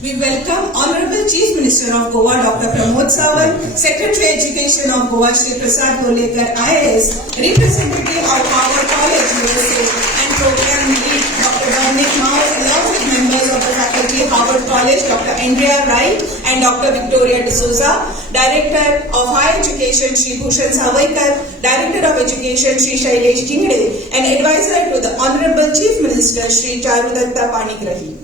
We welcome Honorable Chief Minister of Goa Dr Pramod Sawant, Secretary Education of Goa Shri Prasad Golekar IAS, representative of Harvard College USA and Program Lead Dr Dominic Ma, along with members of the faculty Harvard College Dr Andrea Right and Dr Victoria D'Souza, Director of Higher Education Shri Bhushan Savaikar, Director of Education Shri Shailesh Jingde and Advisor to the Honorable Chief Minister Shri Charudatta Panigrahi.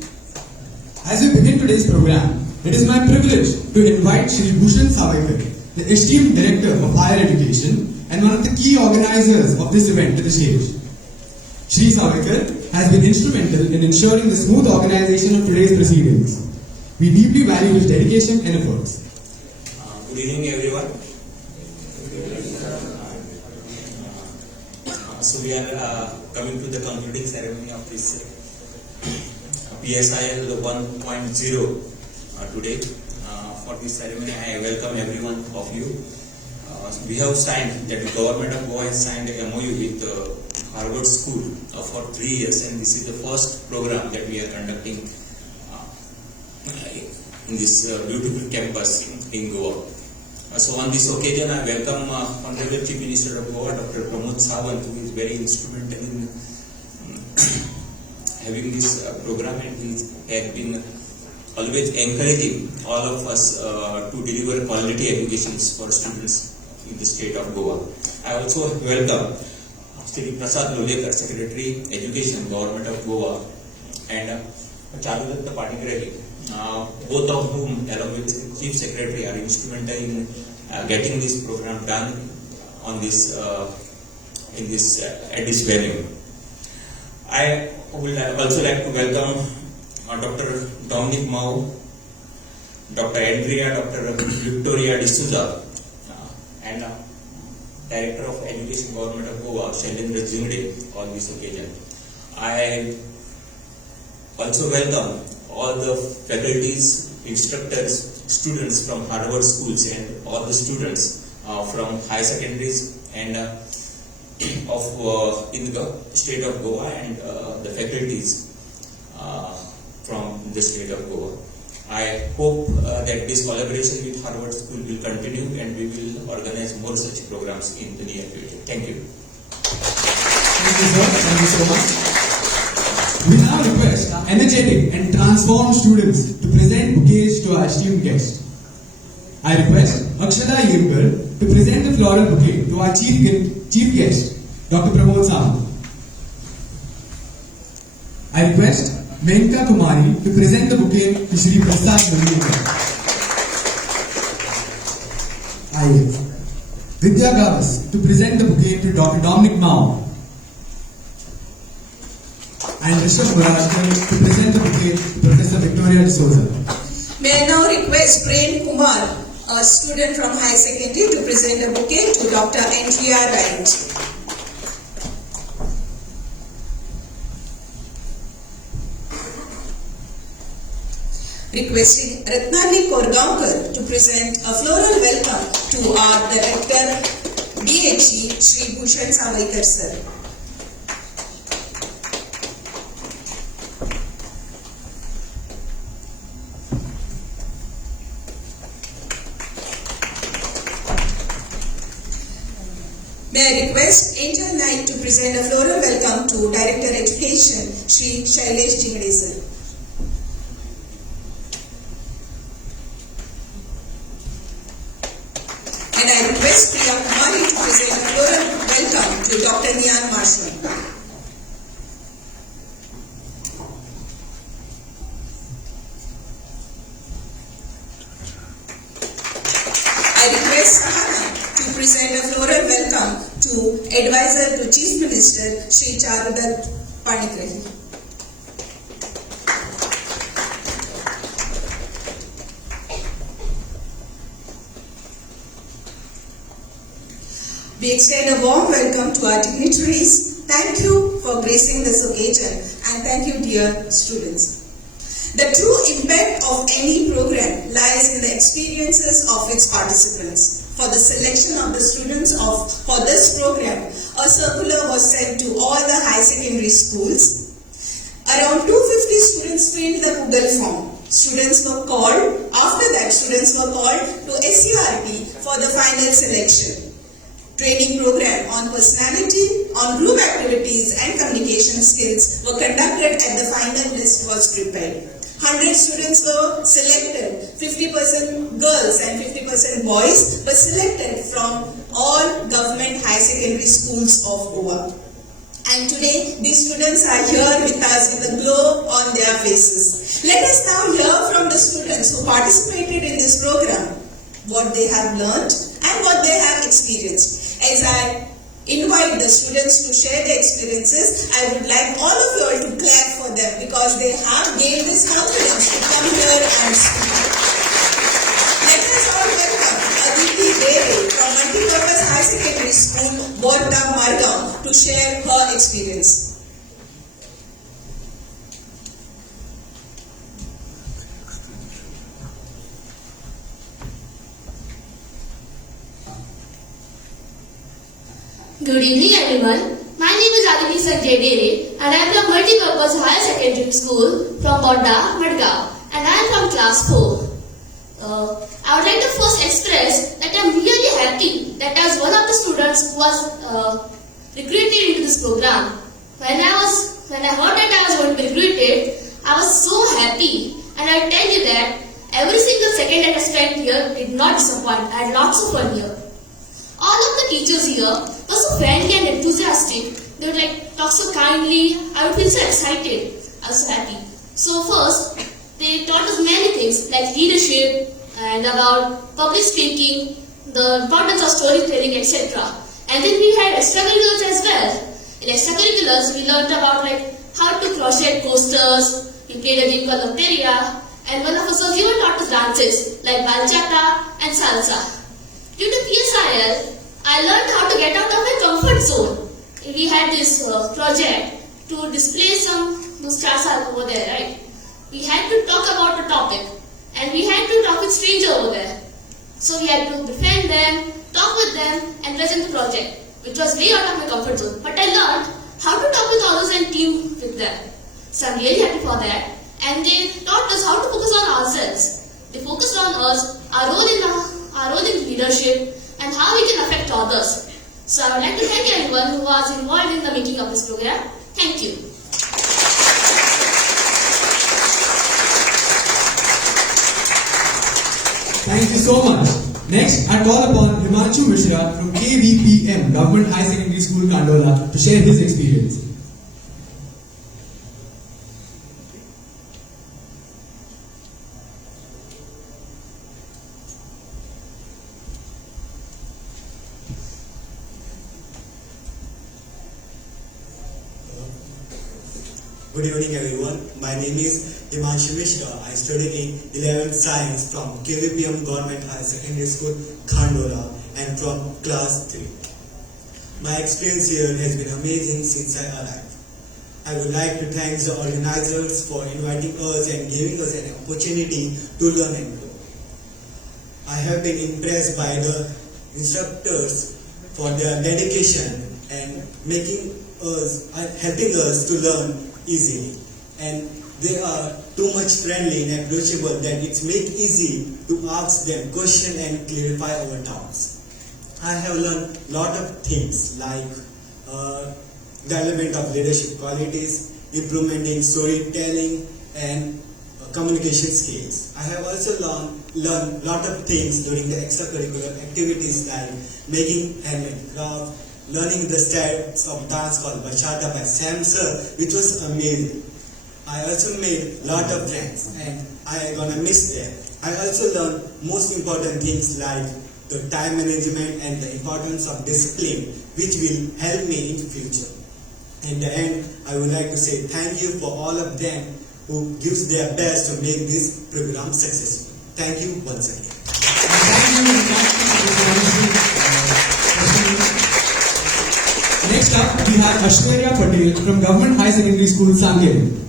As we begin today's program, it is my privilege to invite Shri Bhushan Savaikar, the esteemed Director of Higher Education and one of the key organizers of this event, to the stage. Shri Savaikar has been instrumental in ensuring the smooth organization of today's proceedings. We deeply value his dedication and efforts. Good evening, everyone. So we are coming to the concluding ceremony of this PSIL 1.0 today. For this ceremony, I welcome every one of you. We have signed, that the government of Goa has signed a MOU with Harvard School for 3 years, and this is the first program that we are conducting in this beautiful campus in Goa. So on this occasion, I welcome Honorable Chief Minister of Goa, Dr Pramod Sawant, who is very instrumental in having this program, and he has been always encouraging all of us to deliver quality educations for students in the state of Goa. I also welcome Shri Prasad Golekar, Secretary Education, Government of Goa, and Charudatta Panigrahi, both of whom, along with Chief Secretary, are instrumental in getting this program done on this at this venue. I would also like to welcome Dr. Dominic Ma, Dr. Andrea, Dr. Victoria D'Souza, and Director of Education, Government of Goa, Shailendra Jingde, on this occasion. I also welcome all the faculties, instructors, students from Harvard schools, and all the students from high secondaries and in the state of Goa, and the faculties from the state of Goa. I hope that this collaboration with Harvard School will continue, and we will organize more such programs in the near future. Thank you. Thank you, sir. Thank you so much. We now request energetic and transformed students to present bouquets to our esteemed guest. I request Akshata Yemkar to present the floral bouquet to our chief guest, Dr. Pramod Sawant. I request Menka Kumari to present the bouquet to Shri Prasad Golekar. I Vidya Gavas to present the bouquet to Dr. Dominic Ma. And Rishabh Murashkar to present the bouquet to Professor Victoria D'Souza. May I now request Prem Kumar, a student from high secondary, to present a bouquet to Dr. Andrea Right. Requesting Ratnali Korgaonkar to present a floral welcome to our Director DHE Shri Bhushan Savaikar sir. May I request Angel Knight to present a floral welcome to Director Education Shri Shailesh Jingde sir. And I request Priya Kumari to present a floral welcome to Dr. Nian Marshall. I request Sahana to present a floral welcome to Advisor to Chief Minister Shri Charudatta Panigrahi. We extend a warm welcome to our dignitaries. Thank you for gracing this occasion, and thank you, dear students. The true impact of any program lies in the experiences of its participants. For the selection of the students for this program, a circular was sent to all the high secondary schools. Around 250 students filled the Google form. Students were called to SCRT for the final selection. Training program on personality, on group activities and communication skills were conducted and the final list was prepared. 100 students were selected, 50% girls and 50% boys were selected from all government high secondary schools of Goa. And today, these students are here with us with a glow on their faces. Let us now hear from the students who participated in this program, what they have learned and what they have experienced. As I invite the students to share their experiences, I would like all of you all to clap for them because they have gained this confidence to come here and speak. Let us all welcome Aditi Devi from Multipurpose High Secondary School, Borta, Margam, to share her experience. Good evening everyone. My name is Aditi Sanjay Dere and I am from Multipurpose Higher Secondary School from Bodda, Madgaon, and I am from class 4. I would like to first express that I am really happy that I was one of the students who was recruited into this program. When I heard that I was going to be recruited, I was so happy, and I tell you that every single second that I spent here did not disappoint. I had lots of fun here. All of the teachers here were so friendly and enthusiastic. They would talk so kindly. I would feel so excited. I was so happy. So first, they taught us many things like leadership and about public speaking, the importance of storytelling, etc. And then we had extracurriculars as well. In extracurriculars, we learned about how to crochet coasters. We played a game called Loteria, and one of us was even taught us dances like bachata and salsa. Due to PSIL, I learned how to get out of my comfort zone. We had this project to display some stars over there, right? We had to talk about a topic and we had to talk with strangers over there. So we had to befriend them, talk with them and present the project, which was way out of my comfort zone. But I learned how to talk with others and team with them. So I'm really happy for that. And they taught us how to focus on ourselves. They focused on us, our role in leadership, and how we can affect others. So I would like to thank everyone who was involved in the making of this program. Thank you. Thank you so much. Next, I call upon Himanshu Mishra from KVPM, Government High Secondary School, Kandola, to share his experience. Good evening everyone. My name is Himanshu Mishra. I study in 11th Science from KVPM Government High Secondary School, Khandola, and from class 3. My experience here has been amazing since I arrived. I would like to thank the organizers for inviting us and giving us an opportunity to learn and grow. I have been impressed by the instructors for their dedication and helping us to learn easily, and they are too much friendly and approachable that it's made easy to ask them questions and clarify our doubts. I have learned a lot of things like the element of leadership qualities, improvement in storytelling and communication skills. I have also learned a lot of things during the extracurricular activities like making handmade craft, learning the steps of dance called bachata by Sam Sir, which was amazing. I also made a lot of friends and I am gonna miss them. I also learned most important things like the time management and the importance of discipline, which will help me in the future. In the end, I would like to say thank you for all of them who gives their best to make this program successful. Thank you once again. Next up, we have Ashwarya Patel from Government High Secondary School, Sangeri.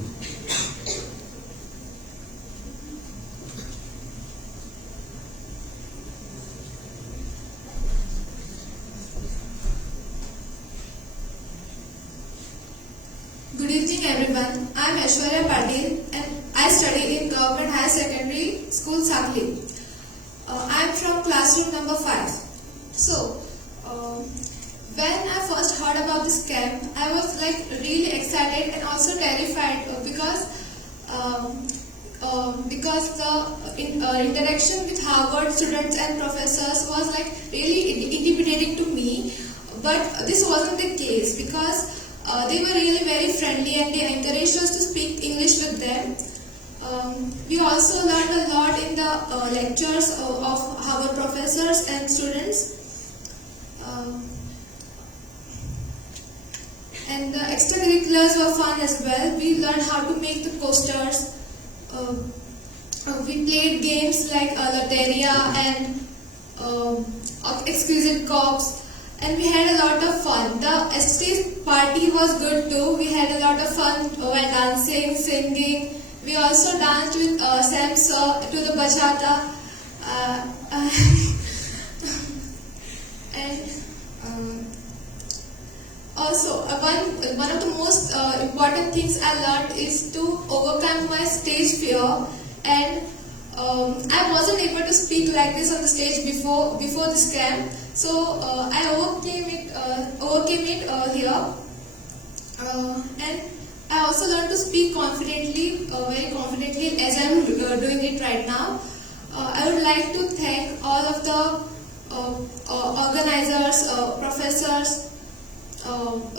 Good evening everyone. I am Ashwarya Patel and I study in Government High School, Sakli. I am from classroom number 5. So, when I first heard about this camp, I was like really excited and also terrified because the interaction with Harvard students and professors was like really intimidating to me. But this wasn't the case because they were really very friendly and they encouraged us to speak English with them. We also learned a lot in the lectures of Harvard professors and students. And the extracurriculars were fun as well. We learned how to make the posters. We played games like Loteria and Exquisite Cops, and we had a lot of fun. The estate party was good too. We had a lot of fun while dancing, singing. We also danced with Sam Sir to the bachata. Also, one of the most important things I learned is to overcome my stage fear, and I wasn't able to speak like this on the stage before this camp. So I overcame it here, and I also learned to speak confidently, very confidently, as I'm doing it right now. I would like to thank all of the organizers, professors,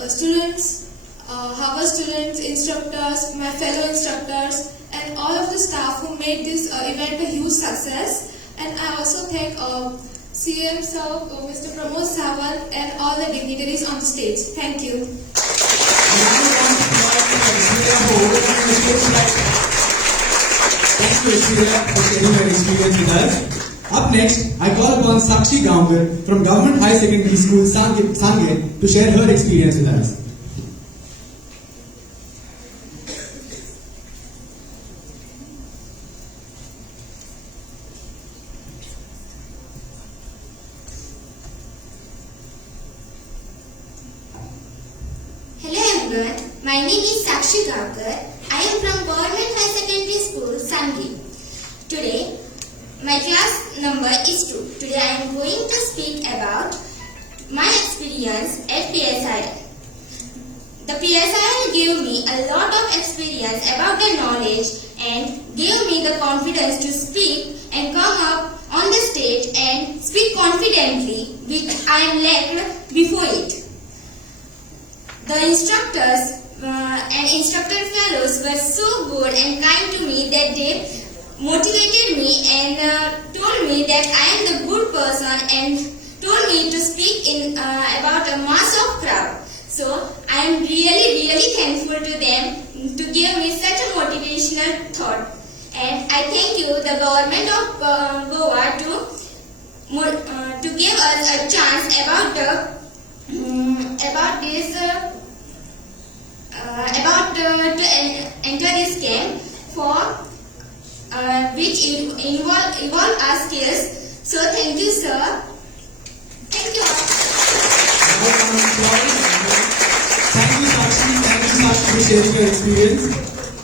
students, Harvard students, instructors, my fellow instructors, and all of the staff who made this event a huge success. And I also thank CM Sir, Mr. Pramod Sawant, and all the dignitaries on the stage. Thank you. Thank you, Ishira, for sharing your experience with us. Up next, I call upon Sakshi Gaonkar from Government High Secondary School, Sange, to share her experience with us. Hello everyone, my name is Sakshi Gaonkar. I am from Government High Secondary School, Sange. Today, my class number is 2. Today I am going to speak about my experience at PSIL. The PSIL gave me a lot of experience about the knowledge and gave me the confidence to speak and come up on the stage and speak confidently, which I am lacked before it. The instructors and instructor fellows were so good and kind to me that they motivated me and told me that I am the good person and told me to speak in about a mass of crowd. So I am really thankful to them to give me such a motivational thought. And I thank you, the government of Goa, to give us a chance to enter this camp for which involve our skills. So thank you, sir. Thank you. Thank you, Sakshi, for sharing your experience.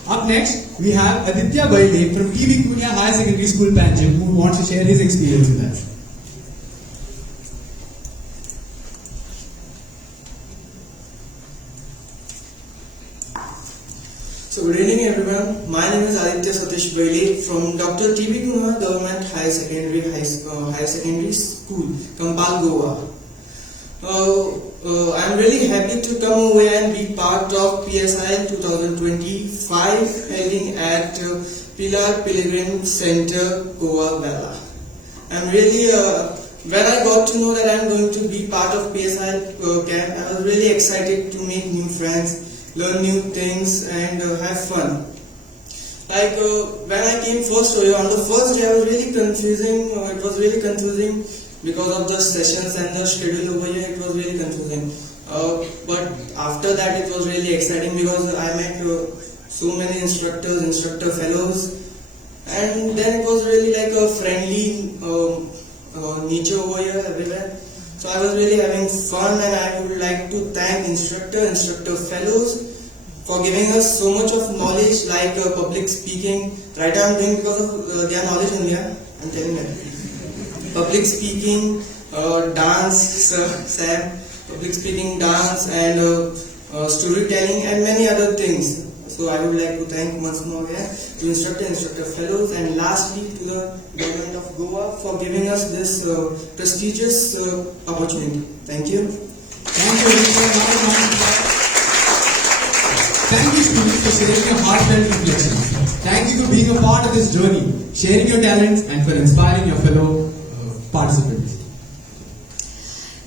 Up next, we have Aditya Baile from TV Kunya High Secondary School, Panjim, who wants to share his experience with us. So good evening everyone. My name is Aditya Satish Bailey from Dr. T.B. Kumar Government High Secondary School, Kampal, Goa. I am really happy to come over and be part of PSIL 2025 heading at Pilar Pilgrim Center, Goa, Vela. I'm really, when I got to know that I'm going to be part of PSIL camp, I was really excited to make new friends, learn new things and have fun. Like when I came on the first day I was really confusing, it was really confusing because of the sessions and the schedule over here, it was really confusing. But after that it was really exciting because I met so many instructors, instructor fellows, and then it was really like a friendly nature over here everywhere. So I was really having fun, and I would like to thank instructor fellows for giving us so much of knowledge like public speaking. Right, I'm doing because of their knowledge only. I'm telling you. Public speaking, dance, Sam, public speaking, dance, and storytelling, and many other things. So I would like to thank once more to instructor fellows, and lastly to the government of Goa for giving us this prestigious opportunity. Thank you. Thank you, Thank you, students, for sharing your heartfelt reflections. Thank you for being a part of this journey, sharing your talents, and for inspiring your fellow participants.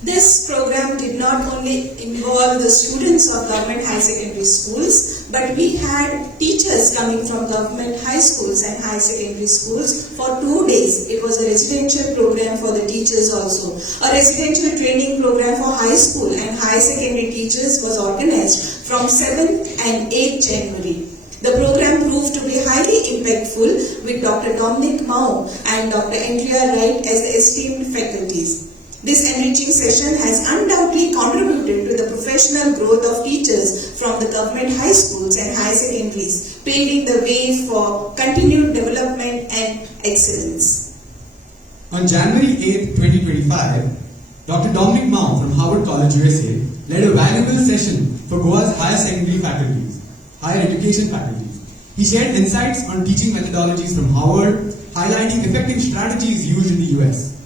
This program did not only involve the students of government high secondary schools, but we had teachers coming from government high schools and high secondary schools for 2 days. It was a residential program for the teachers also. A residential training program for high school and high secondary teachers was organized from 7th and 8th January. The program proved to be highly impactful with Dr. Dominic Ma and Dr. Andrea Right as the esteemed faculties. This enriching session has undoubtedly contributed to the professional growth of teachers from the government high schools and high secondaries, paving the way for continued development and excellence. On January 8, 2025, Dr. Dominic Ma from Harvard College, USA, led a valuable session for Goa's higher secondary faculties, higher education faculties. He shared insights on teaching methodologies from Harvard, highlighting effective strategies used in the US.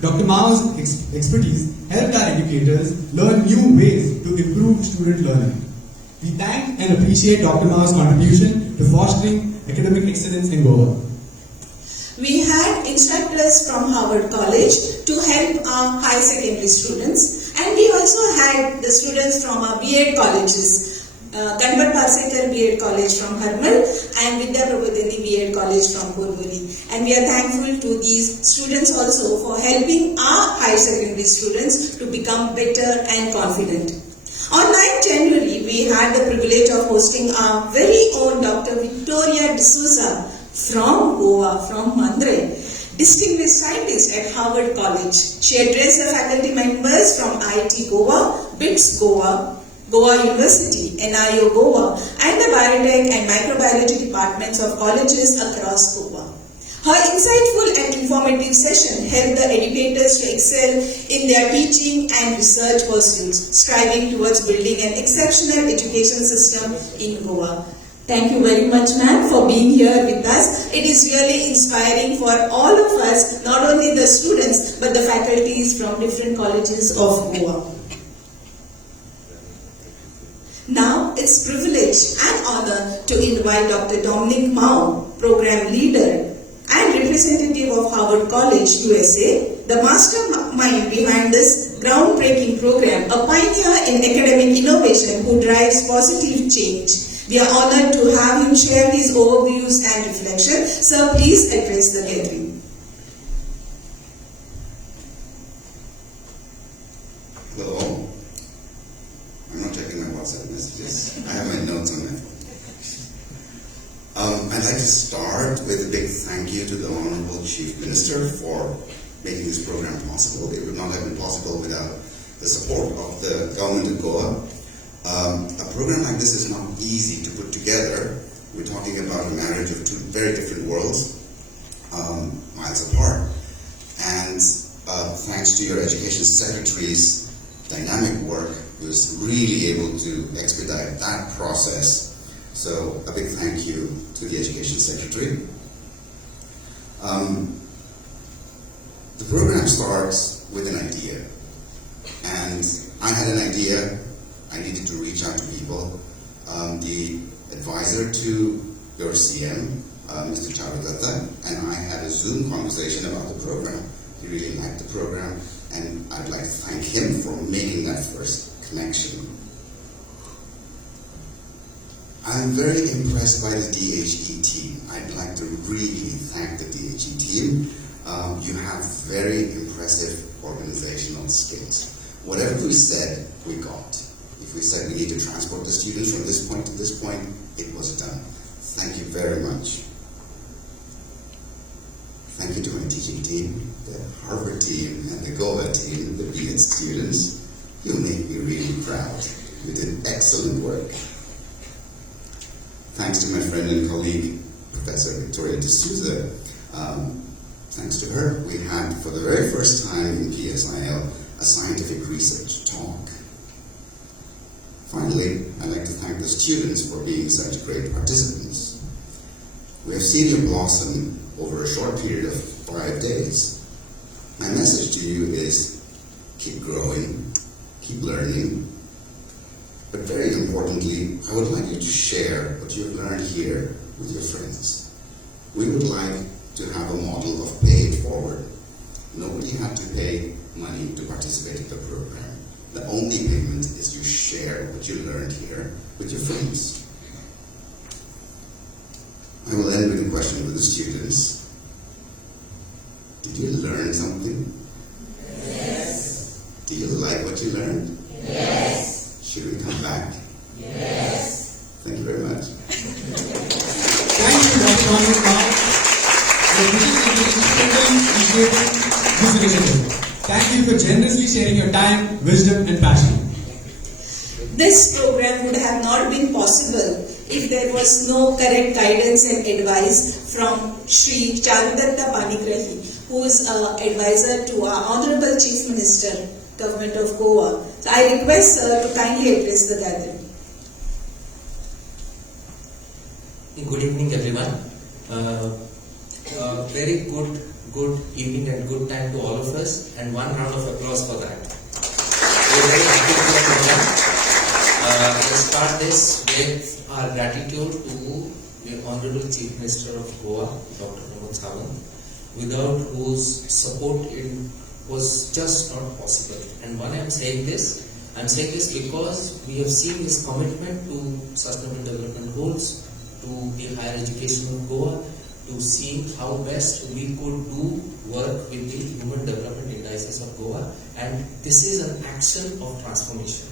Dr. Ma's expertise helped our educators learn new ways to improve student learning. We thank and appreciate Dr. Ma's contribution to fostering academic excellence in Goa. We had instructors from Harvard College to help our high secondary students, and we also had the students from our B.Ed colleges. Ganpat Parsekar B.Ed College from Harmal and Vidya Prabodhini B.Ed College from Borvoli. And we are thankful to these students also for helping our high secondary students to become better and confident. On 9th January, we had the privilege of hosting our very own Dr. Victoria D'Souza from Goa, from Mandre, distinguished scientist at Harvard College. She addressed the faculty members from IIT Goa, BITS Goa, Goa University, NIO Goa, and the biotech and microbiology departments of colleges across Goa. Her insightful and informative session helped the educators to excel in their teaching and research pursuits, striving towards building an exceptional education system in Goa. Thank you very much, ma'am, for being here with us. It is really inspiring for all of us, not only the students, but the faculties from different colleges of Goa. Now, it's privilege and honor to invite Dr. Dominic Ma, Program Leader and Representative of Harvard College, USA, the mastermind behind this groundbreaking program, a pioneer in academic innovation who drives positive change. We are honored to have him share his overviews and reflections. Sir, please address the gathering. Hello. I'm not checking my WhatsApp messages. I have my notes on my phone. I'd like to start with a big thank you to the Honorable Chief Minister for making this program possible. It would not have been possible without the support of the government of Goa. A program like this is not easy to put together. We're talking about a marriage of two very different worlds, miles apart. And thanks to your Education Secretary's dynamic work, was really able to expedite that process. So a big thank you to the Education Secretary. The program starts with an idea. And I had an idea. I needed to reach out to people. The advisor to your CM, Mr. Chavadatta, and I had a Zoom conversation about the program. He really liked the program, and I'd like to thank him for making that first connection. I'm very impressed by the DHE team. I'd like to really thank the DHE team. You have very impressive organizational skills. Whatever we said, we got. If we said we need to transport the students from this point to this point, it was done. Thank you very much. Thank you to my teaching team, the Harvard team, and the Goa team, the B.Ed students. You make me really proud. You did excellent work. thanks to my friend and colleague, Professor Victoria D'Souza. Thanks to her, we had, for the very first time in PSIL, a scientific research talk. Finally, I'd like to thank the students for being such great participants. We have seen you blossom over a short period of 5 days. My message to you is keep growing, keep learning, but very importantly, I would like you to share what you've learned here with your friends. We would like to have a model of pay it forward. Nobody had to pay money to participate in the program. The only payment is you share what you learned here with your friends. I will end with a question for the students. Did you learn something? Yes. Do you like what you learned? Yes. Should we come back? Yes. Thank you very much. Thank you, Dr. Dominic Ma. Thank you for generously sharing your time, wisdom, and passion. This program would have not been possible if there was no correct guidance and advice from Shri Charudatta Panigrahi, who is an advisor to our Honorable Chief Minister, Government of Goa. So I request Sir to kindly address the gathering. Good evening, everyone. Very good evening and good time to all of us, and one round of applause for that. We're very happy to be here. Let's start this with our gratitude to the Honorable Chief Minister of Goa, Dr. Pramod Sawant, without whose support it was just not possible. And why I'm saying this because we have seen his commitment to sustainable development goals, to the higher education of Goa, to see how best we could do work with the Human Development Indices of Goa, and this is an action of transformation.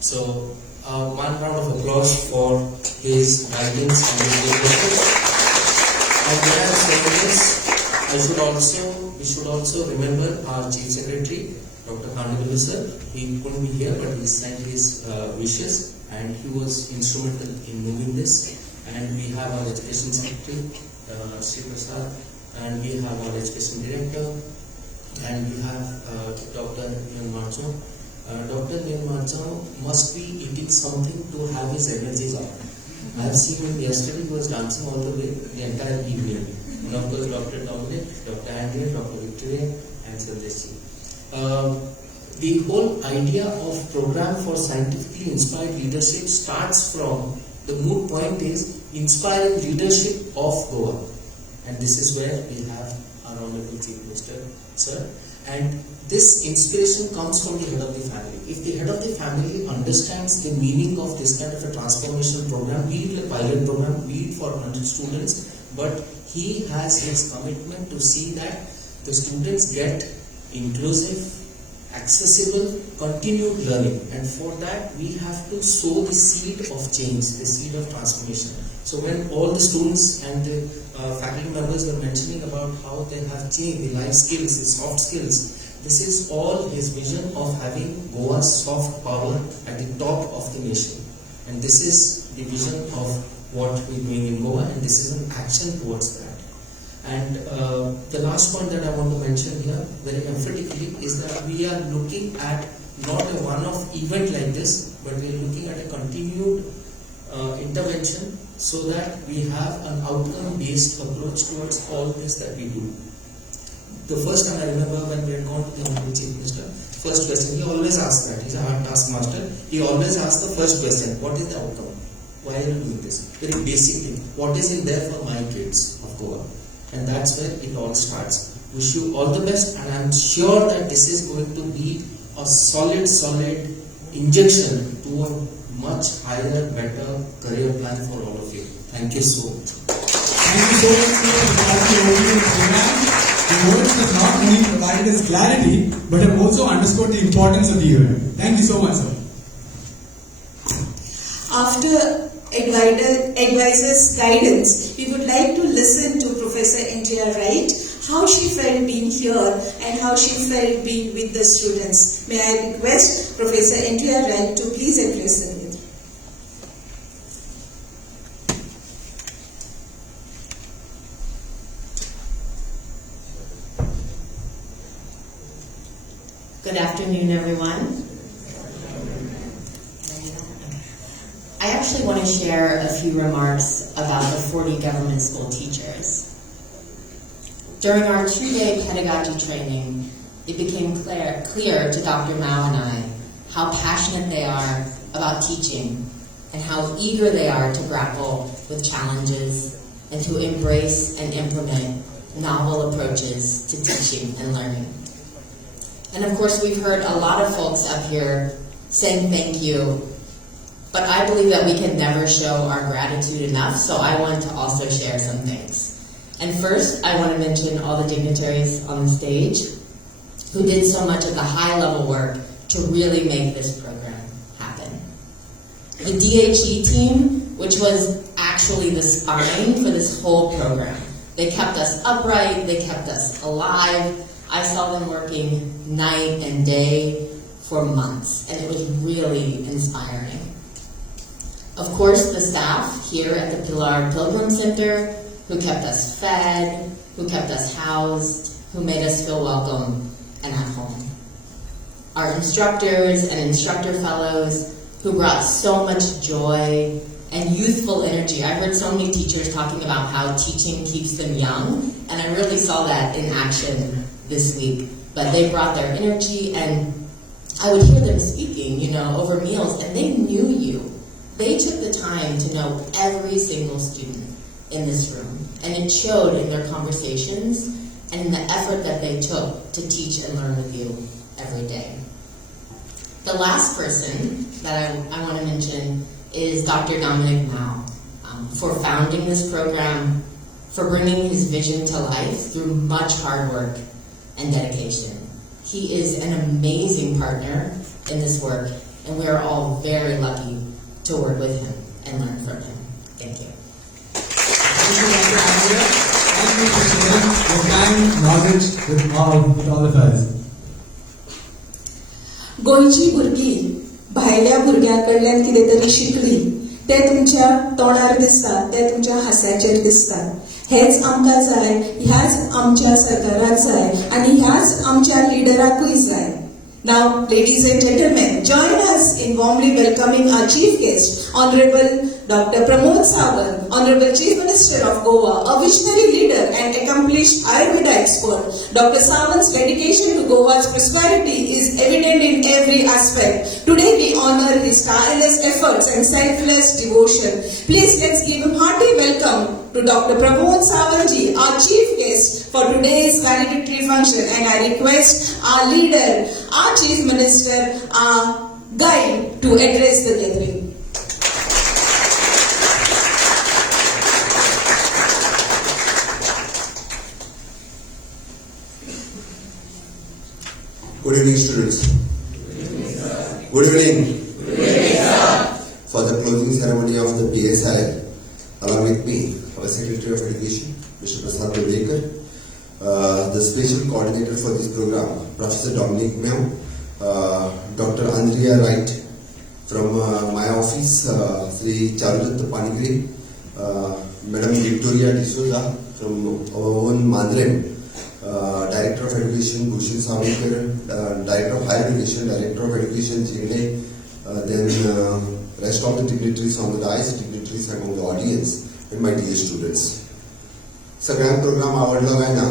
So, one round of applause for his guidance and his leadership. And when I'm saying this, we should also remember our Chief Secretary, Dr. Kandivelu sir. He couldn't be here, but he sent his wishes, and he was instrumental in moving this. And we have our Education Secretary, Sri Prasad, and we have our Education Director, and we have Dr. Ma. Dr. Ma must be eating something to have his energies up. I have seen him yesterday, he was dancing all the way the entire evening. And of course, Dr. Dominic, Dr. Andrea, Dr. Victoria, and Sandeshi. The whole idea of program for scientifically inspired leadership starts from the moot point is inspiring leadership of Goa, and this is where we have our Honorable Chief Minister, sir. And this inspiration comes from the head of the family. If the head of the family understands the meaning of this kind of a transformation program, be it a pilot program, be it for 100 students, but he has his commitment to see that the students get inclusive, accessible, continued learning, and for that we have to sow the seed of change, the seed of transformation. So when all the students and the faculty members were mentioning about how they have changed the life skills, the soft skills, this is all his vision of having Goa's soft power at the top of the nation. And this is the vision of what we're doing in Goa, and this is an action towards that. And the last point that I want to mention here very emphatically is that we are looking at not a one-off event like this, but we are looking at a continued intervention so that we have an outcome-based approach towards all this that we do. The first time I remember when we had gone to the Honorable Chief Minister, first question, he always asks that. He's a hard taskmaster. He always asks the first question, what is the outcome? Why are you doing this? Very basic thing. What is in there for my kids of Goa? And that's where it all starts. Wish you all the best, and I'm sure that this is going to be a solid injection to a much higher, better career plan for all of you. Thank you so much. Thank you so much for the program. The words have not only provided us clarity, but have also underscored the importance of the event. Thank you so much, sir. After advisor's guidance, we would like to listen to Professor Andrea Right, how she felt being here and how she felt being with the students. May I request Professor Andrea Right to please address the meeting. Good afternoon, everyone. I actually want to share a few remarks about the 40 government school teachers. During our 2-day pedagogy training, it became clear to Dr. Ma and I how passionate they are about teaching and how eager they are to grapple with challenges and to embrace and implement novel approaches to teaching and learning. And of course, we've heard a lot of folks up here saying thank you, but I believe that we can never show our gratitude enough, so I want to also share some things. And first, I want to mention all the dignitaries on the stage who did so much of the high-level work to really make this program happen. The DHE team, which was actually the spine for this whole program. They kept us upright, they kept us alive. I saw them working night and day for months, and it was really inspiring. Of course, the staff here at the Pilar Pilgrim Center, who kept us fed, who kept us housed, who made us feel welcome and at home. Our instructors and instructor fellows who brought so much joy and youthful energy. I heard so many teachers talking about how teaching keeps them young, and I really saw that in action this week. But they brought their energy, and I would hear them speaking, over meals, and they knew you. They took the time to know every single student in this room, and it showed in their conversations and in the effort that they took to teach and learn with you every day. The last person that I want to mention is Dr. Dominic Ma, for founding this program, for bringing his vision to life through much hard work and dedication. He is an amazing partner in this work, and we are all very lucky to work with him and learn from him. Thank you. Thank you, Dr. Andrea. Thank you for sharing your kind knowledge with all of us. गोंयची भुरगीं भायल्या भुरग्यांकडल्यान कितें तरी शिकली तें तुमच्या तोंडार दिसता, तें तुमच्या हास्याचेर दिसता. हेच आमकां जाय, ह्याच आमच्या सरकाराक जाय आनी ह्याच आमच्या लिडराकूय जाय. Now, ladies and gentlemen, join us in warmly welcoming our chief guest, Honorable Dr. Pramod Sawant, Honorable Chief Minister of Goa, a visionary leader and accomplished Ayurveda expert. Dr. Sawant's dedication to Goa's prosperity is evident in every aspect. Today we honor his tireless efforts and selfless devotion. Please let's give a hearty welcome to Dr. Pramod Sawant ji, our chief guest for today's valedictory function, and I request our leader, our Chief Minister, our guide to address the gathering. Good evening, students. Good evening. For the closing ceremony of the PSI, along with me, our Secretary of Education, Mr. Prasad, the special coordinator for this program, Professor Dominic Ma, Dr. Andrea Right from my office, Sri Charulata Panigri, Madam Victoria D'Souza from our own Mandrem, Director of Education Bhushan Savarkar, Director of Higher Education, Director of Education Chennai, then rest of the dignitaries on the dais, dignitaries among the audience, and my dear students. सगळ्यांक programme आवडलो काय ना?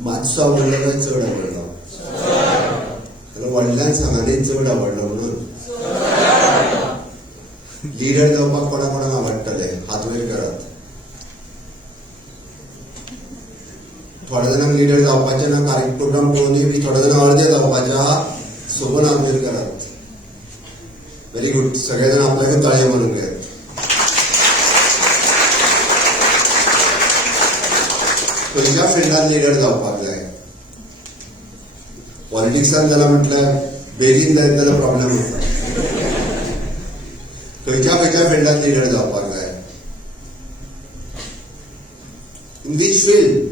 मातसो आवडलो काय चड आवडलो? जाल्यार व्हडल्यान सांगा न्ही चड आवडलो म्हणून. लिडर जावपाक कोणाक कोणाक आवडटले? हात वयर करात. थोड्या जाणांक लिडर जावपाचे ना, कार्यक्रम प्रोग्राम पळोवनूय बी थोड्या जाणांक अर्दे जावपाचे आहा, सोबून हात वयर करात. Very good. सगळे जाण आपल्याक ताळयो मारून घेयात. खंयच्या फिल्डात लिडर जावपाक जाय? पॉलिटिक्सान जाल्यार म्हटल्यार बेगीन जायत जाल्यार प्रॉब्लेम आसा. खंयच्या फिल्डात लिडर जावपाक जाय? इन वीच फील्ड?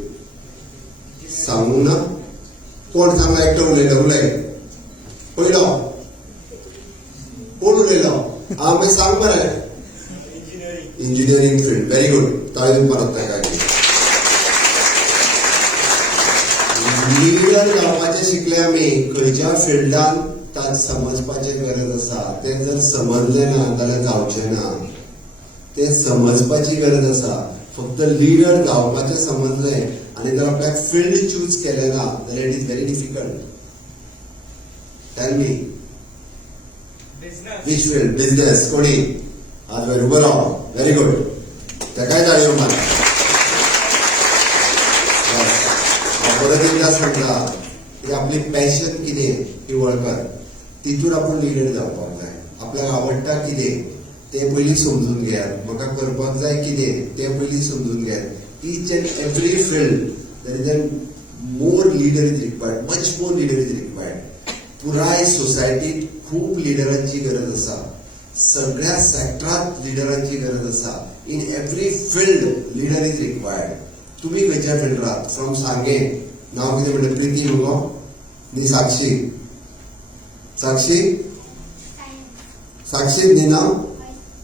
सांगूंक ना? कोण सांगा? एकटो उलयलो. पयलो कोण उलयलो? मागीर सांग मरे. Engineering field. Very good. ताळी दिवपाक ताका. लिडर जावपाचें शिकले आमी खंयच्या फिल्डान ताक समजपाची गरज आसा तें जर समजलें ना जाल्यार जावचें ना तें समजपाची गरज आसा फक्त लिडर जावपाचें समजलें आनी जर आपल्याक फील्ड चूज केलें ना जाल्यार it is very difficult. Tell me which field? Business. कोणी आज वेरी उबो राव. Very good. तेकाय ताळयो मार. परत एकदा सांगता की आपली पॅशन कितें ती वळखत तितून आपूण लिडर जावपाक जाय. आपल्याक आवडटा कितें तें पयलीं समजून घेयात. म्हाका करपाक जाय कितें तें पयलीं समजून घेयात. Each and every field there is an more leader is required. Much more leader is required. पुराय सोसायटीत खूब लिडरांची गरज आसा. सगळ्या सेक्टरांत लिडरांची गरज आसा. In every field leader is required. तुम्ही खंयच्या फिल्डांत? फ्रॉम सांगे नांव कितें म्हणटा? प्रिती मुगो न्ही? साक्षी. साक्षी साक्षी न्ही नांव?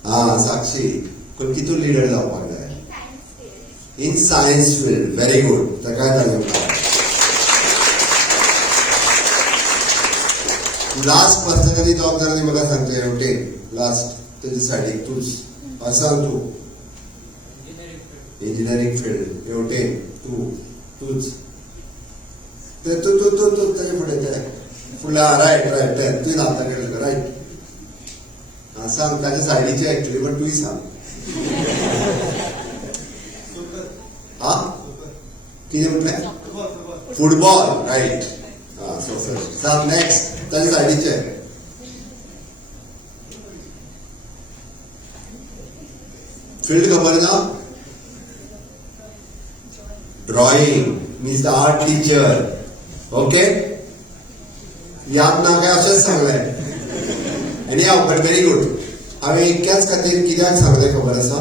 हा साक्षी. कितून लिडर जावपाक जाय? In science field. Very good. ताकाय ताळयो मार. लास्ट पर्सनली जॉब जाल्यार म्हाका सांगचें हेवटेन लास्ट तेजे सायडीक तूं सांग. तूं इंजिनियरींग फील्ड हेवटेन तूच ते तूं तेजे फुडें ते फुडल्या रायट तुवें आतां केलें रायट. हां सांग. ताजे सायडीचे एक्चुअली बट तुवें सांग. हा कितें म्हटलें? फुटबॉल. रायट. हां सांग. नेक्स्ट ताजे सायडीचे फील्ड खबर ना? Drawing means the art teacher. Okay याद ना काय अशेंच सांगलें. एनी हांव बट व्हेरी गुड. हांवें इतक्याच खातीर कित्याक सांगलें खबर आसा?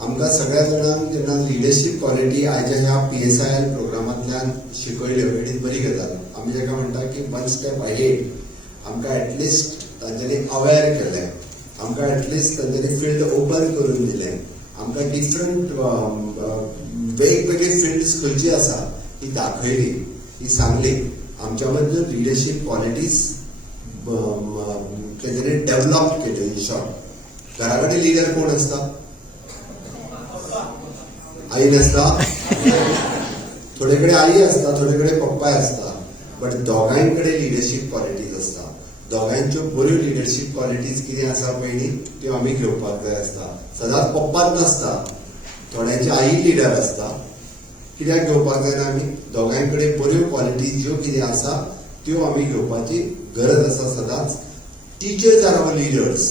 आमकां सगळ्या जाणांक जेन्ना लिडरशीप क्वॉलिटी आयच्या ह्या PSIL प्रोग्रामांतल्यान शिकयल्यो इट इज बरी गजाल. आमी जेका म्हणटा की वन स्टेप अहेड. आमकां एटलिस्ट तांच्यांनी अवेर केलें. आमकां एटलिस्ट तांच्यांनी फील्ड ओपन करून दिलें. आमकां डिफरंट वेगवेगळी फिल्ड्स खंयची आसा ही दाखयली. ही सांगली. आमच्या मदल्यो लिडरशीप क्वॉलिटीज तेंच्यांनी डेव्हलप केल्यो. इन शॉर्ट घरा कडेन लिडर कोण आसता? आई नासता? थोडे कडेन आई आसता, थोडे कडेन पप्पाय आसता. बट दोगांय कडेन लिडरशीप क्वॉलिटीज आसता. दोगांच्यो बऱ्यो लिडरशीप क्वॉलिटीज कितें आसा पयलीं त्यो आमी घेवपाक जाय आसता. सदांच पप्पाच नासता. थोड्यांची आई लिडर आसता. कित्याक घेवपाक जायना आमी? दोगांय कडेन बऱ्यो क्वॉलिटीज ज्यो कितें आसा त्यो आमी घेवपाची गरज आसा सदांच. Teachers are our leaders.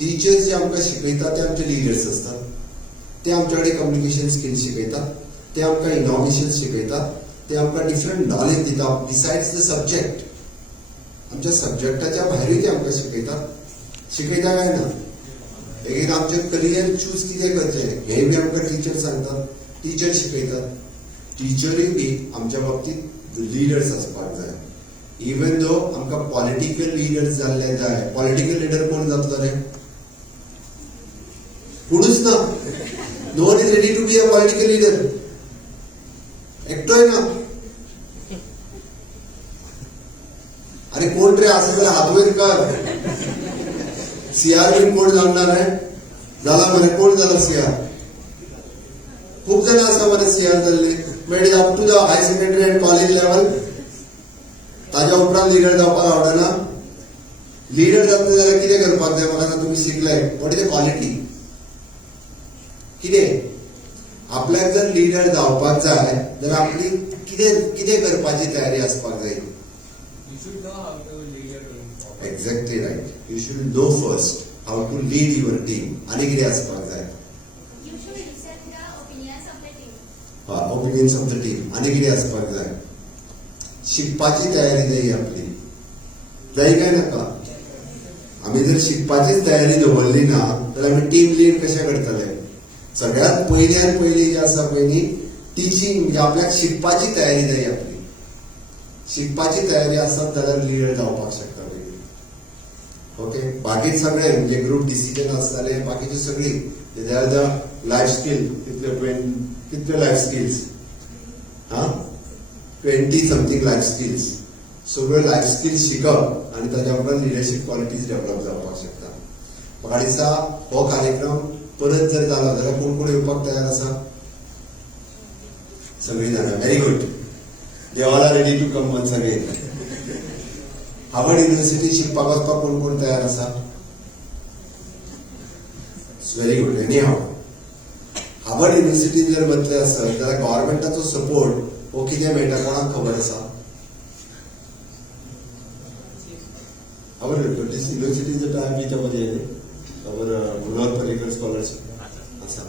Teachers जे आमकां शिकयतात ते आमचे लिडर्स असतात. ते आमच्या कडेन कम्युनिकेशन स्किल्स शिकयतात. ते आमकां इनोव्हेशन शिकयतात. ते आमकां डिफरंट नॉलेज दितात बिसायड्स द सब्जेक्ट. आमच्या सब्जेक्टाच्या भायरूय ते आमकां शिकयतात. शिकयता काय ना? एक आमचें करियर चूज कितें करचें हेंय बी आमकां टीचर सांगतात. टीचर शिकयतात. टीचरूय बी आमच्या बाबतींत लिडर्स आसपाक जाय. इवन दो आमकां पॉलिटिकल लिडर्स जाल्ले जाय. पॉलिटिकल लिडर कोण जातलो रे? कोणूच ना. No one is ready to be a political leader. एकटोय ना. अरे कोण रे असं जाल्यार हात वयर कर. CR बीन कोण जाणार आहे? जाला मरे. कोण जाला CR? खूप जण आसा मरे CR जाल्ले. But up to the high secondary and college level ताज्या उपरांत लिडर जावपाक आवडना. लिडर जातले जाल्यार कितें करपाक जाय? म्हाका तुम्ही शिकले. What is the quality? कितें? आपल्याक जर लिडर जावपाक जाय जाल्यार आपली कितें करपाची तयारी आसपाक जाय? Exactly right. You should know first how to lead your team. आनी कितें आसपाक जाय? Opinions of the team. आनी कितें आसपाक जाय? शिकपाची तयारी जाय आपली. जाय काय नाका? आमी जर शिकपाचीच तयारी दवरली ना जाल्यार आमी टीम लीड कशें करतले? सगळ्यात पयल्यान पयली जे आसा पयली टीचिंग म्हणजे आपल्याक शिकपाची तयारी जाय आपली. शिकपाची तयारी आसत जाल्यार लिडर जावपाक शकता पयली. ओके. बाकी सगळे म्हणजे ग्रुप डिसिजन आसताले बाकीची सगळी they are the life skill. कितल्यो लायफ स्किल्स? हा 20 something life skills. सगळ्यो लायफ स्किल्स शिकप आणि ताच्या उपरांत लिडरशिप क्वॉलिटीज डेव्हलप जावपाक शकता. म्हाका दिसता हो कार्यक्रम परत जर जालो जाल्यार कोण कोण येवपाक तयार आसा? सगळीं जाणां. Very good. They all are ready to come once again. Harvard university शिकपाक वचपाक कोण कोण तयार आसा? Very good. Anyhow Harvard युनिव्हर्सिटीन जर वतले आसत जाल्यार गव्हर्मेंटाचो सपोर्ट हो कितें मेळटा कोणाक खबर आसा? This university is the time which our Munawar Parrikar scholarship आसा.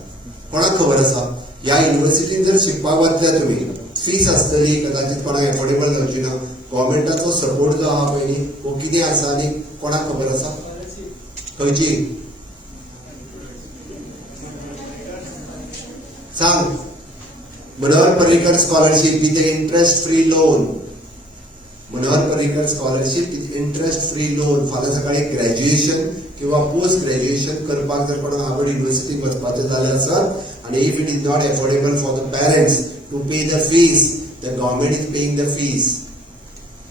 कोणाक खबर आसा? ह्या युनिव्हर्सिटीन जर शिकपाक वतले तुमी फीस आसतली कदाचित कोणाक एफोर्डेबल जावची ना. गव्हर्मेंटाचो सपोर्ट जो आहा पळय न्ही तो कितें आसा आनी कोणाक खबर आसा? खंयची? सांग. Manohar Parrikar scholarship with interest free loan. Manohar Parrikar scholarship with interest free loan. फाल्यां सकाळी ग्रॅज्युएशन किंवा पोस्ट ग्रॅज्युएशन करपाक जर कोणाक हार्वर्ड युनिव्हर्सिटीक वचपाचें जालें आसत आणि if it is not affordable for the parents to pay the fees the government is paying the fees.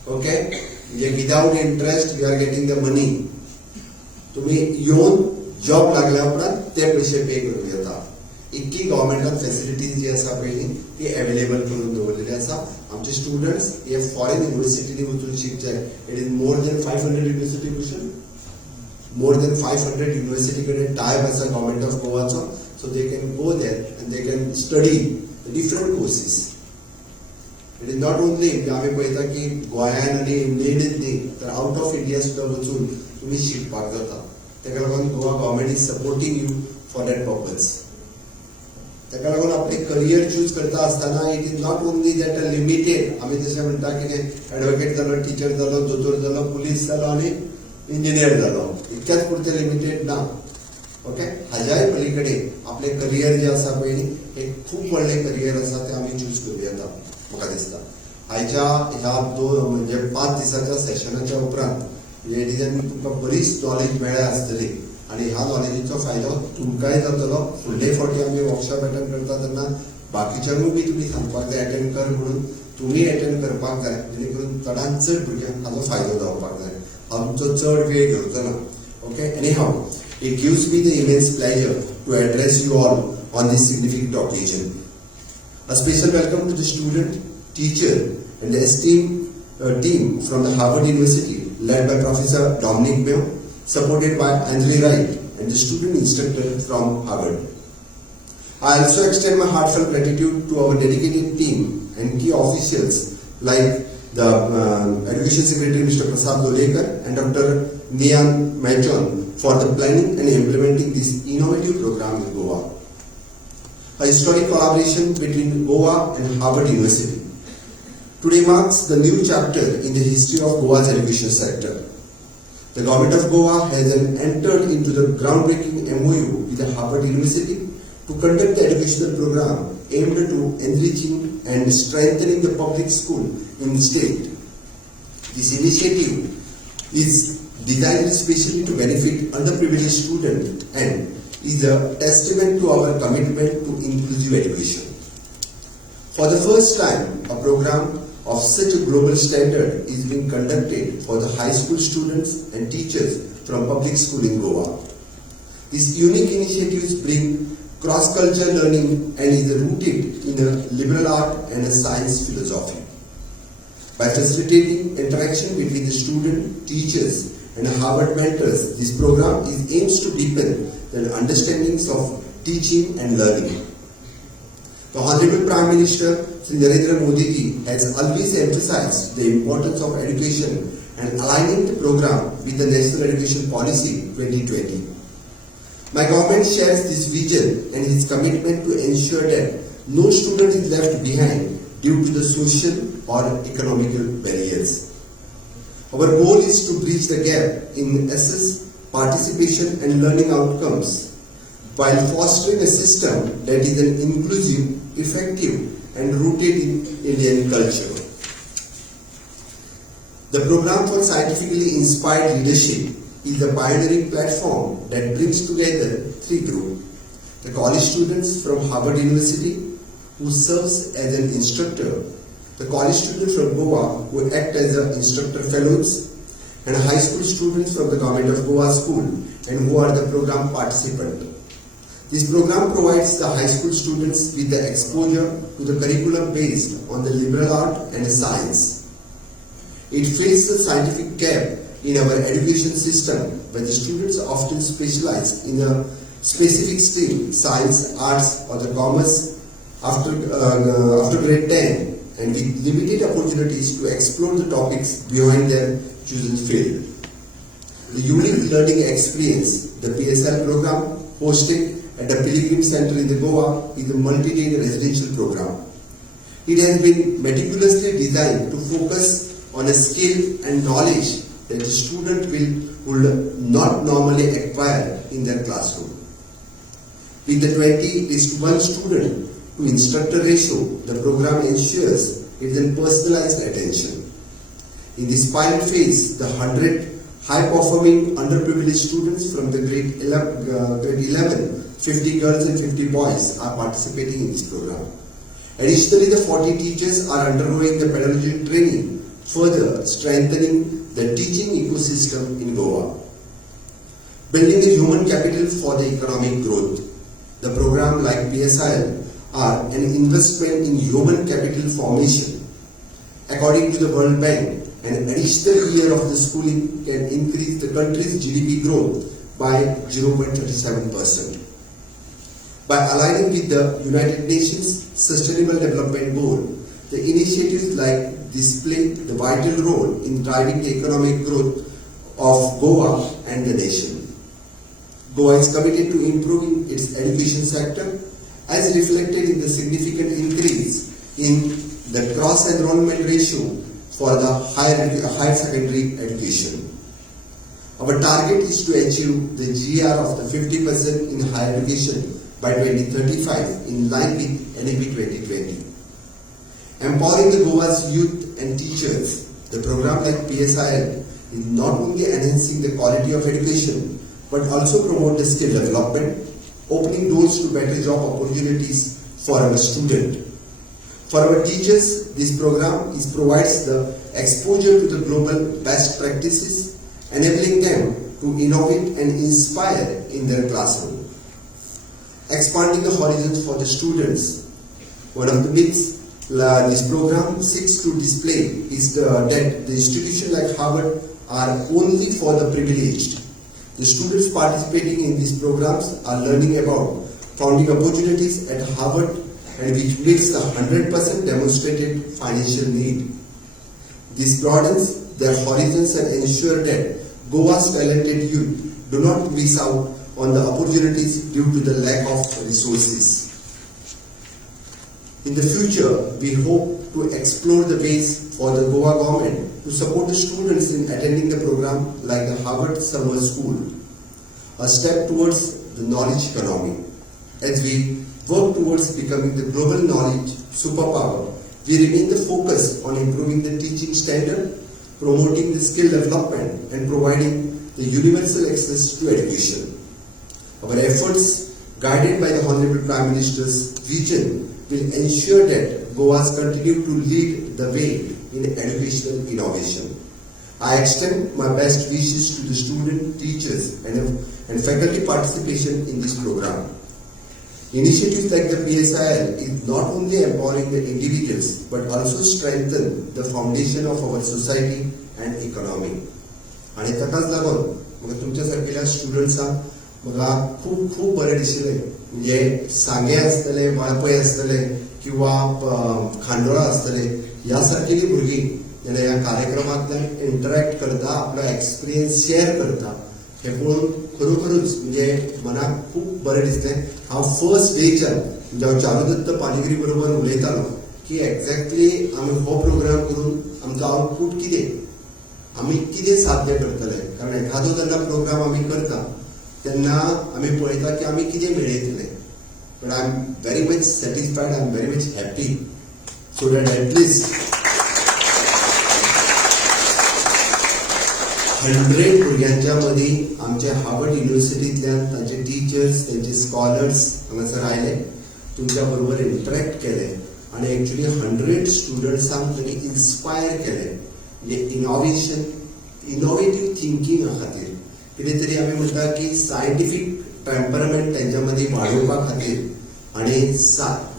Okay. म्हणजे without interest you are getting the money. तुम्ही येवन जॉब लागल्या उपरांत ते पयशे पे करूं येता. इतकी गव्हर्मेंटान फॅसिलिटीज जी आसा पळय न्ही ती अवेलेबल करून दवरलेली आसा. आमचे स्टुडंट्स हे फॉरेन युनिव्हर्सिटीनी वचून शिकचे. It is more than 500 university question. More than 500 university कडेन टायप आसा गव्हर्मेंट ऑफ गोवाचो. So they can go there and they can study different courses. It is not only आमी पळयता की गोंयान आनी इंडियेनूच न्ही तर आउट ऑफ इंडिया सुद्धा वचून तुमी शिकपाक जाता. ताका लागून Goa government is supporting you for that purpose. ताका लागून आपले करियर चूज करता आसतना it is not only that a limited आमी जशें म्हणटा कितें एडवोकेट जालो, टिचर जालो, दोतोर जालो, पुलीस जालो आनी इंजिनियर जालो इतक्याच पुरते लिमिटेड ना. ओके. हाज्याय पलीकडे आपले करियर जे आसा पळय न्ही एक खूप व्हडलें करियर आसा तें आमी चूज करूं येता म्हाका दिसता. आयच्या ह्या 5 दिसाच्या सेशनाच्या उपरांत हे डिजायन तुमकां बरीच नॉलेज मेळ्ळ्या आसतली आणि ह्या नॉलेजीचो फायदो तुमकांय जातलो. फुडले फावटी आमी वर्कशॉप अटेंड करता तेन्ना बाकीच्यांकूय बी तुमी सांगपाक जाय अटेंड कर म्हणून. तुमी अटेंड करपाक जाय जेणे करून चडांत चड भुरग्यांक हाचो फायदो जावपाक जाय. आमचो चड वेळ घेवचो ना. Okay. Anyhow it gives me the immense pleasure to address you all on this significant occasion. A special welcome to the student, teacher and the esteemed team from the Harvard University led by Professor Dominic Ma, supported by Andrea Right and the student instructor from Harvard. I also extend my heartfelt gratitude to our dedicated team and key officials like the Education Secretary Mr. Prasad Dolekar and Dr. Nian Machon for the planning and implementing this innovative program in Goa. A historic collaboration between Goa and Harvard University. Today marks the new chapter in the history of Goa's education sector. The government of Goa has entered into the groundbreaking MOU with the Harvard University to conduct the educational program aimed at enriching and strengthening the public school in the state. This initiative is designed especially to benefit underprivileged students and is a testament to our commitment to inclusive education. For the first time, a program of such a global standard is being conducted for the high school students and teachers from public school in Goa. These unique initiatives bring cross-cultural learning and is rooted in a liberal art and a science philosophy. By facilitating interaction between the student, teachers and Harvard mentors, this program aims to deepen the understandings of teaching and learning. The Honorable Prime Minister Sri Narendra Modi ji has always emphasized the importance of education and aligning the program with the National Education Policy 2020. My government shares this vision and its commitment to ensure that no student is left behind due to the social or economical barriers. Our goal is to bridge the gap in access, participation and learning outcomes while fostering a system that is inclusive, effective and rooted in Indian culture. The program for scientifically inspired leadership is a pioneering platform that brings together 3 groups. The college students from Harvard University who serves as an instructor, the college students from Goa who act as instructor fellows, and high school students from the Government of Goa School and who are the program participants. This program provides the high school students with the exposure to the curriculum based on the liberal art and science. It fills the scientific gap in our education system where the students often specialize in a specific stream, science, arts or the commerce after grade 10 and with limited opportunities to explore the topics beyond their chosen field. The unique learning experience, the PSL program hosted at the Pilgrim Center in the Goa is a multi-day residential program. It has been meticulously designed to focus on a skill and knowledge that the student would not normally acquire in their classroom. With the 20:1 student to instructor ratio, the program ensures its personalized attention. In this pilot phase, the 100 high-performing underprivileged students from the grade 11, 50 girls and 50 boys are participating in this program. Additionally, the 40 teachers are undergoing the pedagogy training, further strengthening the teaching ecosystem in Goa. Building the human capital for the economic growth. The program like PSIL are an investment in human capital formation. According to the World Bank, an additional year of the schooling can increase the country's GDP growth by 0.37%. By aligning with the United Nations Sustainable Development Goal, the initiatives like this play the vital role in driving the economic growth of Goa and the nation. Goa is committed to improving its education sector as reflected in the significant increase in the cross-enrollment ratio for the higher secondary education. Our target is to achieve the GR of the 50% in higher education by 2035 in line with NEP 2020. Empowering the Goa's youth and teachers, the program like PSIL is not only enhancing the quality of education but also promote the skill development, opening doors to better job opportunities for our students. For our teachers, this program provides the exposure to the global best practices, enabling them to innovate and inspire in their classroom. Expanding the horizons for the students. One of the myths this program seeks to display is that the institutions like Harvard are only for the privileged. The students participating in these programs are learning about founding opportunities at Harvard and which meets the 100% demonstrated financial need. This broadens their horizons and ensure that Goa's talented youth do not miss out on the opportunities due to the lack of resources. In the future, we hope to explore the ways for the Goa government to support the students in attending the program like the Harvard Summer School, a step towards the knowledge economy. As we work towards becoming the global knowledge superpower, we remain the focus on improving the teaching standard, promoting the skill development and providing the universal access to education. Our efforts, guided by the Honorable Prime Minister's vision, will ensure that Goa's continue to lead the way in educational innovation. I extend my best wishes to the student, teachers and faculty participation in this program. Initiatives like the PSIL is not only empowering the individuals but also strengthen the foundation of our society and economy. आणि ताकाच लागून म्हाका तुमच्या सारकेल्या स्टुडंट्सांक म्हाका खूप खूप बरें दिशिल्लें. म्हणजे सांगे आसतले, वाळपय आसतले किंवा खांडोळा आसतले, ह्या सारकेली भुरगीं जेन्ना ह्या कार्यक्रमांतल्यान इंटरॅक्ट करता, आपलो एक्सपिरियन्स शेअर करता, हे पळोवन खरोखरूच म्हणजे मनाक खूप बरें दिसलें. हांव फर्स्ट डेच्यान म्हणजे हांव चारुदत्त पालयेकरी बरोबर उलयतालो की एक्झॅक्टली आमी हो प्रोग्राम करून आमचो आउटपूट कितें, आमी कितें साध्य करतले. कारण एखादो जेन्ना प्रोग्राम आमी करता तेन्ना आमी पळयता की आमी कितें मेळयतले. But I am very much satisfied, I am very much happy so that at least 100 भुरग्यांच्या मदीं आमच्या हार्वर्ड युनिव्हर्सिटींतल्यान तांचे टिचर्स, तांचे स्कॉलर्स हांगासर आयले, तुमच्या बरोबर इंटरॅक्ट केले आणि ॲक्च्युली 100 स्टुडंट्सांक त्यांनी इन्स्पायर केले म्हणजे इनोव्हेटिव्ह थिंकिंगा खातीर कितें तरी आमी म्हणटा की सायंटिफीक टेम्परमेंट तेंच्यामध्ये वाडोवपा खातीर आणि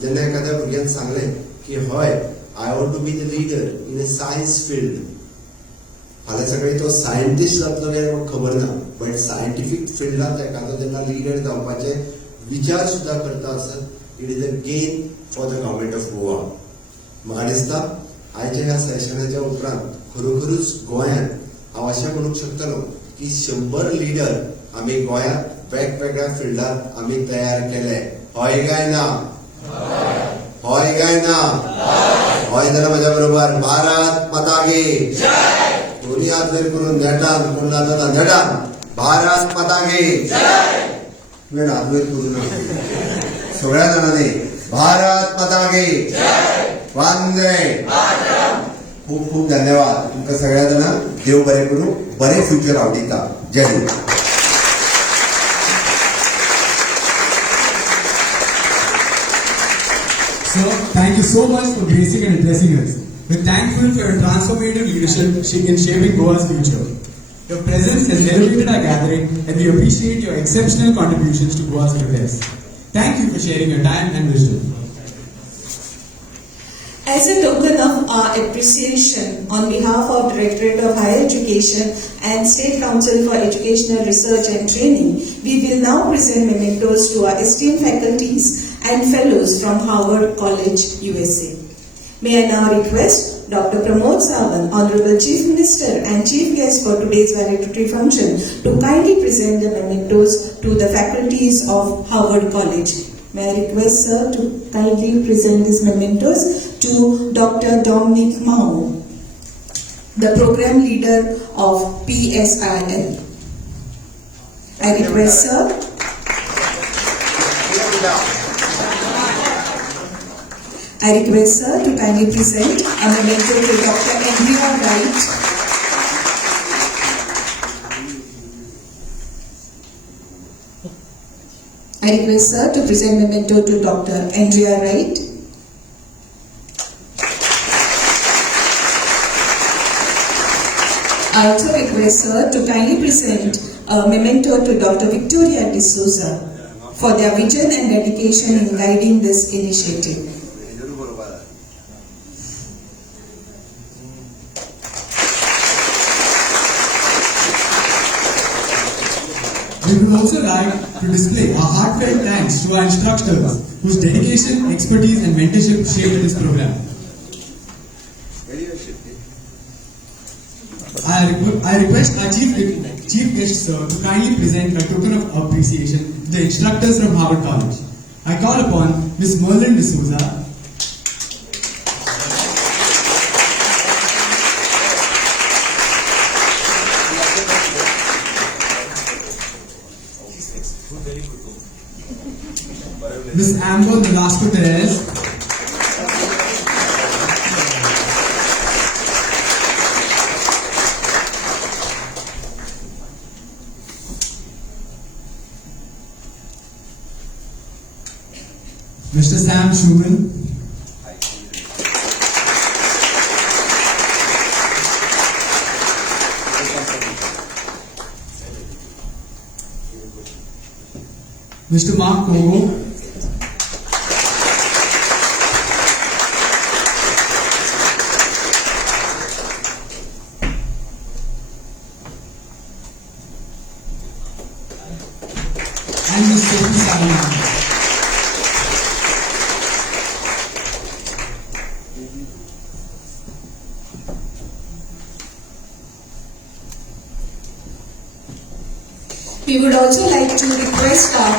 जेन्ना एखाद्या भुरग्यान सांगलें की हय I want to be the leader in a science field फाल्यां सकाळी तो सायंटिस्ट जातलो काय म्हाका खबर ना बट सायंटिफीक फिल्डांत एखादो जेन्ना लिडर जावपाचे विचार सुद्दां करता आसत it is a gain for the government of Goa म्हाका दिसता आयच्या ह्या सेशनाच्या उपरांत खरोखरूच गोंयांत हांव अशें म्हणूंक शकतलो की 100 लिडर आमी गोंयांत वेगवेगळ्या फिल्डांत आमी तयार केले हय काय ना हय काय ना हय जाल्यार म्हज्या बरोबर भारत माता की दोन्ही हात जरी करून नेटान कोण जाता नेटान भारत माता की तुवें हात वयर करूं ना सगळ्या जाणांनी भारत माता की वंदे खूप खूप धन्यवाद तुमकां सगळ्या जाणांक देव बरें करूं बरें फ्युचर आवडीता जय Hind So, thank you so much for gracing and addressing us. We're thankful for your transformative leadership in shaping Goa's future. Your presence has elevated our gathering and we appreciate your exceptional contributions to Goa's progress. Thank you for sharing your time and wisdom. As a token of our appreciation on behalf of Directorate of Higher Education and State Council for Educational Research and Training, we will now present mementos to our esteemed faculties and fellows from Harvard College, USA. May I now request Dr. Pramod Sawant, Honorable Chief Minister and Chief Guest for today's valedictory function, to kindly present the mementos to the faculties of Harvard College. May I request sir to kindly present these mementos to Dr. Dominic Ma, the program leader of PSIL. I request sir. I request sir to kindly present a memento to Dr. Andrea Right. I request sir to present memento to Dr. Andrea Right. I also request sir to kindly present a memento to Dr. Victoria D'Souza for their vision and dedication in guiding this initiative. We would also like to display our heartfelt thanks to our instructors whose dedication, expertise and mentorship shaped this program. I request our chief guest sir to kindly present a token of appreciation to the instructors from Harvard College. I call upon Ms. Merlin D'Souza, Ms. Amber Velasco Perez, Mr. Sam Schumann, Mr. Mark Kogo, and Ms. Sophie Salman. We would also like to request our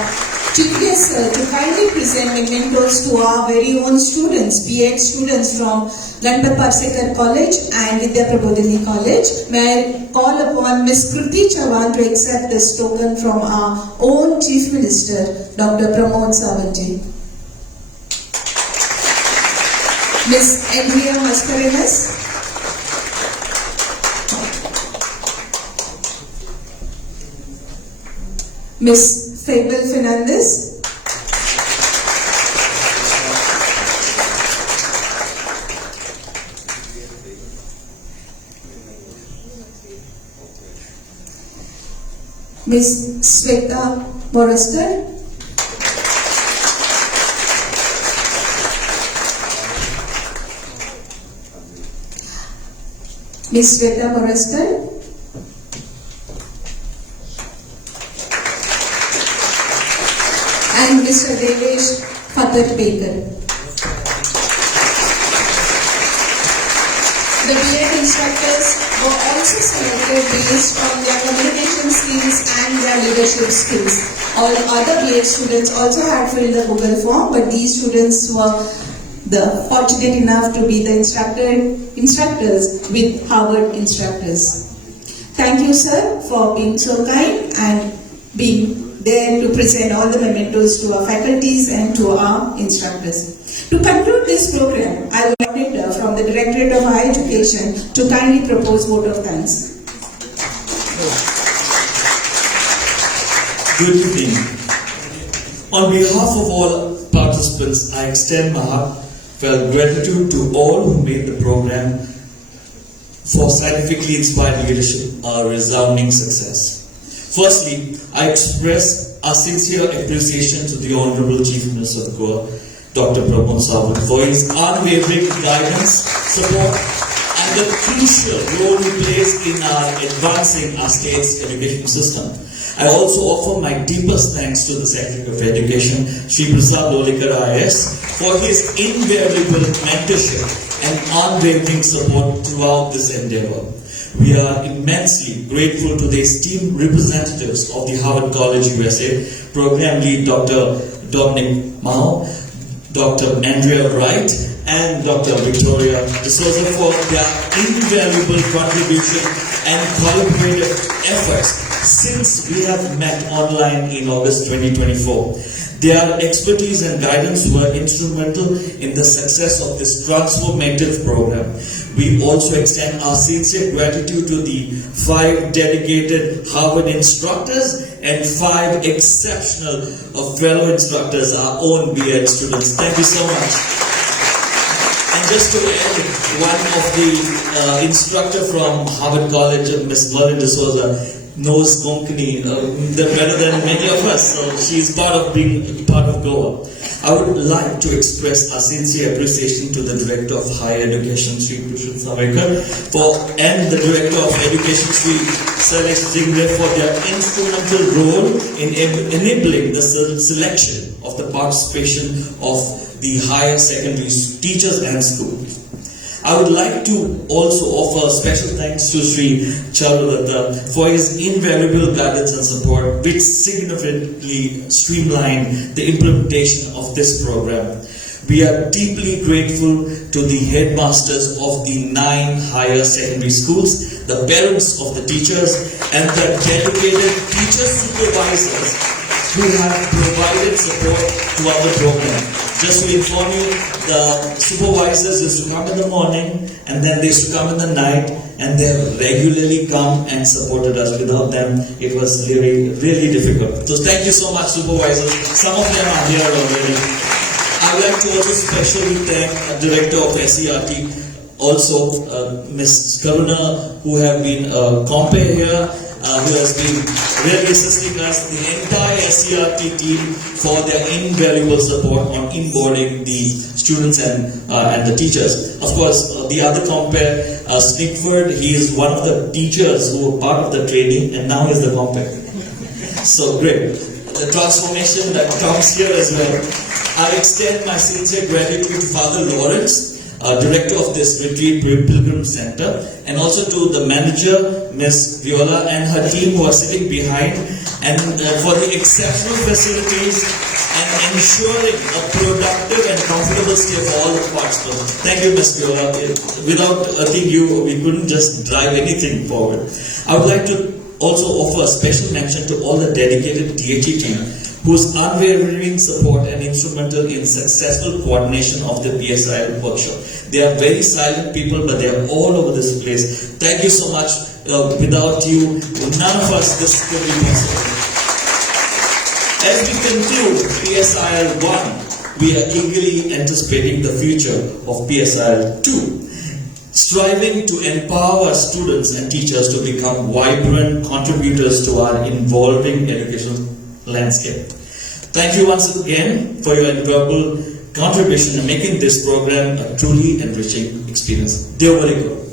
Chief Guest sir to kindly present mementos to our very own students, B.Ed students from Ganpat Parsekar College and Vidya Prabodhini College. May I call upon Ms. Kruti Chavan to accept this token from our own Chief Minister, Dr. Pramod Sawant. Ms. Andrea Mascarenas, Ms. Fabel Fernandez, Ms. Sweta Moraskar, Ms. Sweta Moraskar, and Mr. Devesh Fatarbekar. The B.Ed instructors were also selected based on their communication skills and their leadership skills. All other B.Ed students also had filled the Google form, but these students were fortunate enough to be the instructors with Harvard instructors. Thank you, sir, for being so kind and being there to present all the mementos to our faculties and to our instructors. To conclude this program, I would like to from the Directorate of Higher Education to kindly propose vote of thanks. Good evening. On behalf of all participants, I extend my heartfelt gratitude to all who made the program for scientifically inspired leadership a resounding success. Firstly, I express our sincere appreciation to the Honorable Chief Minister of Goa, Dr. Pramod Sawant, for his unwavering guidance, support, and the crucial role he plays in advancing our state's education system. I also offer my deepest thanks to the Secretary of Education, Shri Prasad Lolikar IAS, for his invaluable mentorship and unwavering support throughout this endeavor. We are immensely grateful to the esteemed representatives of the Harvard College USA, Program Lead Dr. Dominic Ma, Dr. Andrea Right, and Dr. Victoria D'Souza for their invaluable contribution and collaborative efforts since we have met online in August 2024. Their expertise and guidance were instrumental in the success of this transformative program. We also extend our sincere gratitude to the 5 dedicated Harvard instructors and 5 exceptional fellow instructors, our own B.Ed students. Thank you so much. And just to add, one of the instructor from Harvard College, Ms. Vernon D'Souza, knows Konkani better than many of us, so she's being part of Goa. I would like to express our sincere appreciation to the Director of Higher Education, Sri Bhushan Savekar, and the Director of Education, Sri Sailesh Jingre, for their instrumental role in enabling the selection of the participation of the higher secondary teachers and schools. I would like to also offer special thanks to Sri Chalvadatta for his invaluable guidance and support, which significantly streamlined the implementation of this program. We are deeply grateful to the headmasters of the 9 higher secondary schools, the parents of the teachers, and the dedicated teacher supervisors who have provided support to our program. Just to inform you, the supervisors used to come in the morning and then they used to come in the night, and they regularly come and supported us. Without them, it was really, really difficult. So thank you so much, supervisors. Some of them are here already. I would like to also specially thank the Director of SERT, also Ms. Karuna, who have been compare here, who has been really assisting us, the entire SERT team, for their invaluable support on inboarding the students and the teachers. Of course, the other compare, Snickford, he is one of the teachers who were part of the training, and now he is the compare. So great. The transformation that comes here as well. I extend my sincere gratitude to Father Lawrence, Director of this Retreat Pilgrim Center, and also to the manager, Ms. Viola, and her team who are sitting behind, and for the exceptional facilities and ensuring a productive and comfortable stay for all the participants. Thank you, Ms. Viola. Without you, we couldn't just drive anything forward. I would like to also offer a special mention to all the dedicated DHE team, whose unwavering support and instrumental in successful coordination of the PSIL workshop. They are very silent people, but they are all over this place. Thank you so much. Without you, none of us, this could be possible. As we conclude PSIL 1, we are eagerly anticipating the future of PSIL 2. striving to empower students and teachers to become vibrant contributors to our evolving educational landscape. Thank you once again for your invaluable contribution in making this program a truly enriching experience. Dear Very good.